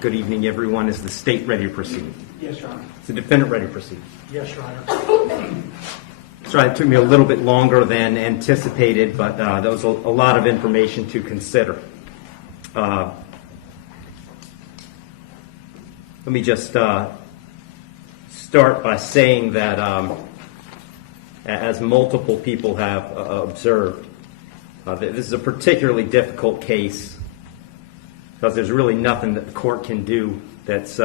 Good evening, everyone. Is the state ready to proceed? Yes, Your Honor. Is the defendant ready to proceed? Yes, Your Honor. Sorry, it took me a little bit longer than anticipated, but there was a lot of information to consider. Let me just start by saying that as multiple people have observed, this is a particularly difficult case because there's really nothing that the court can do that's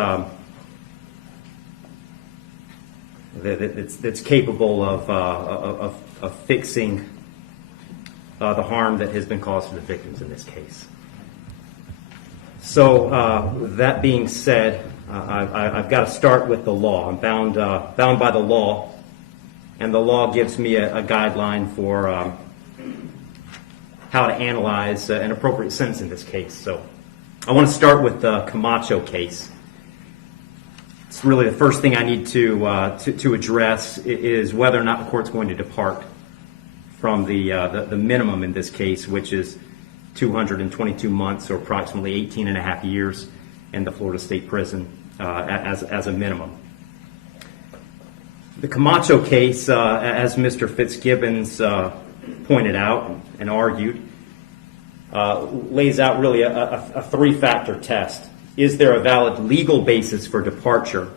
capable of fixing the harm that has been caused to the victims in this case. So that being said, I've got to start with the law. I'm bound by the law, and the law gives me a guideline for how to analyze an appropriate sentence in this case. So I want to start with the Camacho case. It's really the first thing I need to address is whether or not the court's going to depart from the minimum in this case, which is 222 months or approximately 18 and a half years in the Florida State Prison as a minimum. The Camacho case, as Mr. Fitzgibbons pointed out and argued, lays out really a three-factor test. Is there a valid legal basis for departure?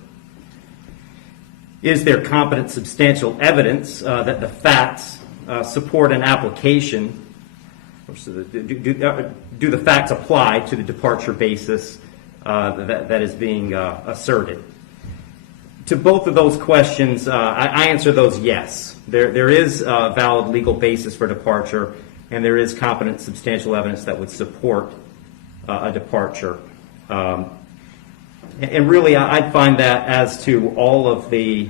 Is there competent substantial evidence that the facts support an application? Do the facts apply to the departure basis that is being asserted? To both of those questions, I answer those yes. There is a valid legal basis for departure, and there is competent substantial evidence that would support a departure. And really, I'd find that as to all of the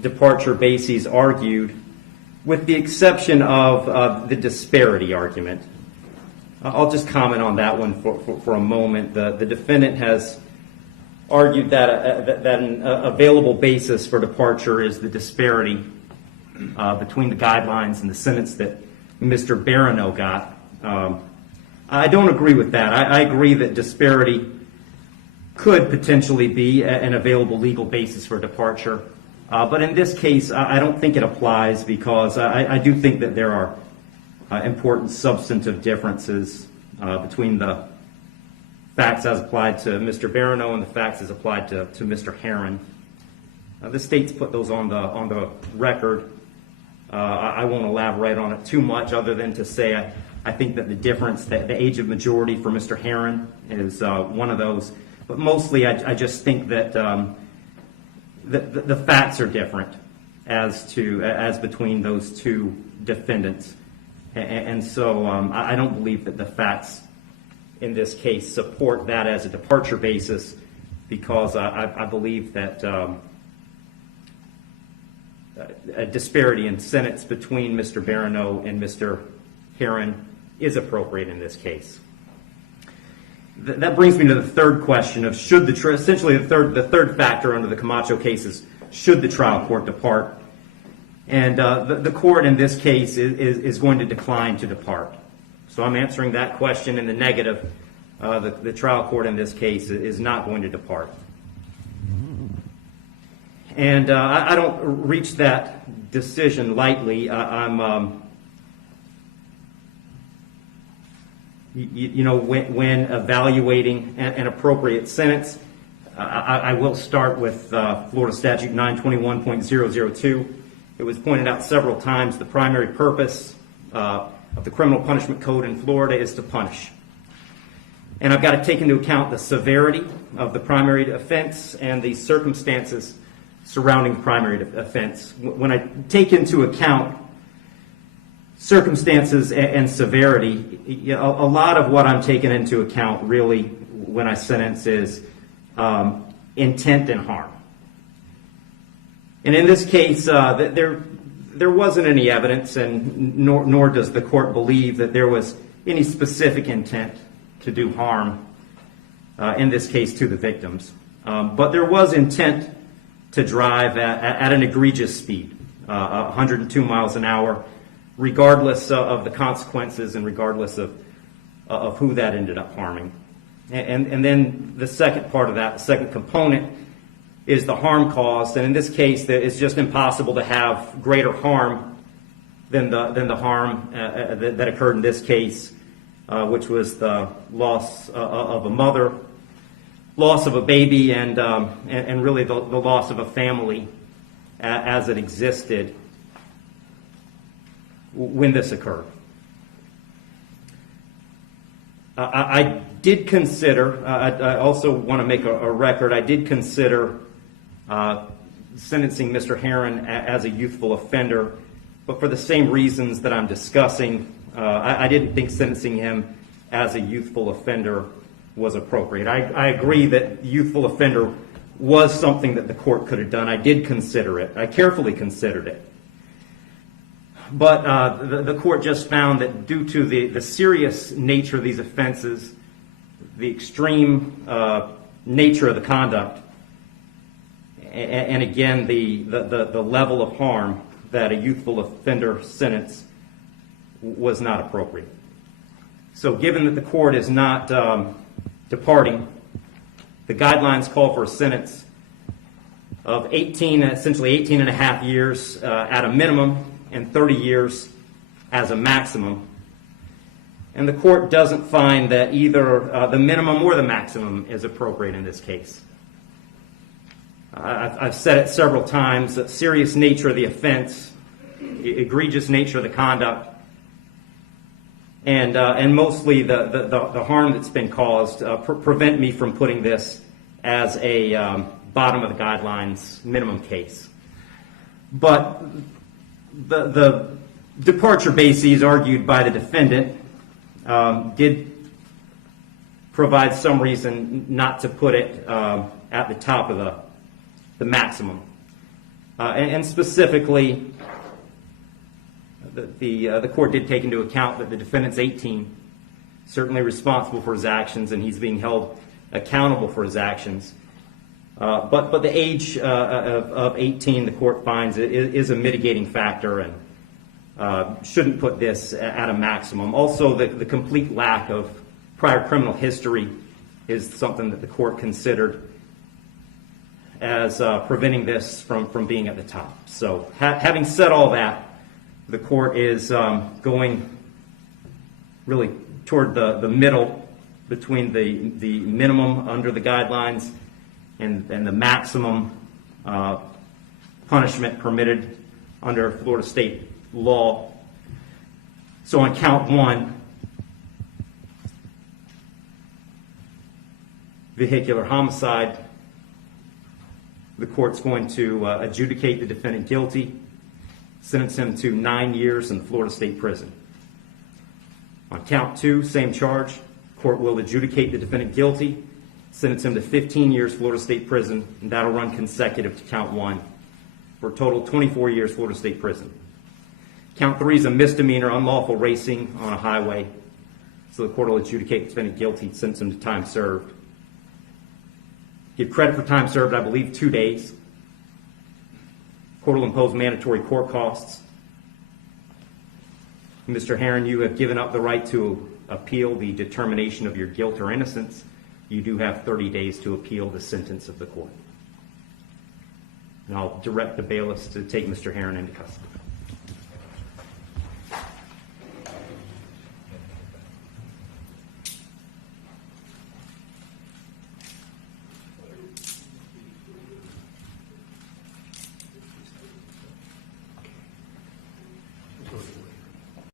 departure bases argued, with the exception of the disparity argument. I'll just comment on that one for a moment. The defendant has argued that an available basis for departure is the disparity between the guidelines and the sentence that Mr. Barano got. I don't agree with that. I agree that disparity could potentially be an available legal basis for departure. But in this case, I don't think it applies because I do think that there are important substantive differences between the facts as applied to Mr. Barano and the facts as applied to Mr. Heron. The state's put those on the record. I won't elaborate on it too much other than to say I think that the difference, the age of majority for Mr. Heron is one of those. But mostly I just think that the facts are different as between those two defendants. And so I don't believe that the facts in this case support that as a departure basis because I believe that a disparity in sentence between Mr. Barano and Mr. Heron is appropriate in this case. That brings me to the third question of essentially the third factor under the Camacho case is should the trial court depart? And the court in this case is going to decline to depart. So I'm answering that question in the negative. The trial court in this case is not going to depart. And I don't reach that decision lightly. When evaluating an appropriate sentence, I will start with Florida Statute 921.002. It was pointed out several times the primary purpose of the Criminal Punishment Code in Florida is to punish. And I've got to take into account the severity of the primary offense and the circumstances surrounding the primary offense. When I take into account circumstances and severity, a lot of what I'm taking into account really when I sentence is intent and harm. And in this case, there wasn't any evidence, and nor does the court believe that there was any specific intent to do harm, in this case to the victims. But there was intent to drive at an egregious speed, 102 miles an hour, regardless of the consequences and regardless of of who that ended up harming. And then the second part of that, the second component, is the harm caused. And in this case, it's just impossible to have greater harm than the harm that occurred in this case, which was the loss of a mother, loss of a baby, and really the loss of a family as it existed when this occurred. I did consider, I also want to make a record, I did consider sentencing Mr. Heron as a youthful offender, but for the same reasons that I'm discussing, I didn't think sentencing him as a youthful offender was appropriate. I agree that youthful offender was something that the court could have done. I did consider it. I carefully considered it. But the court just found that due to the serious nature of these offenses, the extreme nature of the conduct, and again, the level of harm, that a youthful offender sentence was not appropriate. So given that the court is not departing, the guidelines call for a sentence of essentially 18 and a half years at a minimum and 30 years as a maximum. And the court doesn't find that either the minimum or the maximum is appropriate in this case. I've said it several times, the serious nature of the offense, egregious nature of the conduct, and mostly the harm that's been caused prevent me from putting this as a bottom of the guidelines minimum case. But the departure bases argued by the defendant did provide some reason not to put it at the top of the maximum. And specifically, the court did take into account that the defendant's 18, certainly responsible for his actions, and he's being held accountable for his actions. But the age of 18, the court finds, is a mitigating factor and shouldn't put this at a maximum. Also, the complete lack of prior criminal history is something that the court considered as preventing this from being at the top. So having said all that, the court is going really toward the middle between the minimum under the guidelines and the maximum punishment permitted under Florida state law. So on count one, vehicular homicide, the court's going to adjudicate the defendant guilty, sentence him to 9 years in the Florida State Prison. On count two, same charge, court will adjudicate the defendant guilty, sentence him to 15 years Florida State Prison, and that'll run consecutive to count one, for a total 24 years Florida State Prison. Count three is a misdemeanor, unlawful racing on a highway, so the court will adjudicate the defendant guilty, sentence him to time served. Give credit for time served, I believe, 2 days. Court will impose mandatory court costs. Mr. Heron, you have given up the right to appeal the determination of your guilt or innocence. You do have 30 days to appeal the sentence of the court. And I'll direct the bailiffs to take Mr. Heron into custody.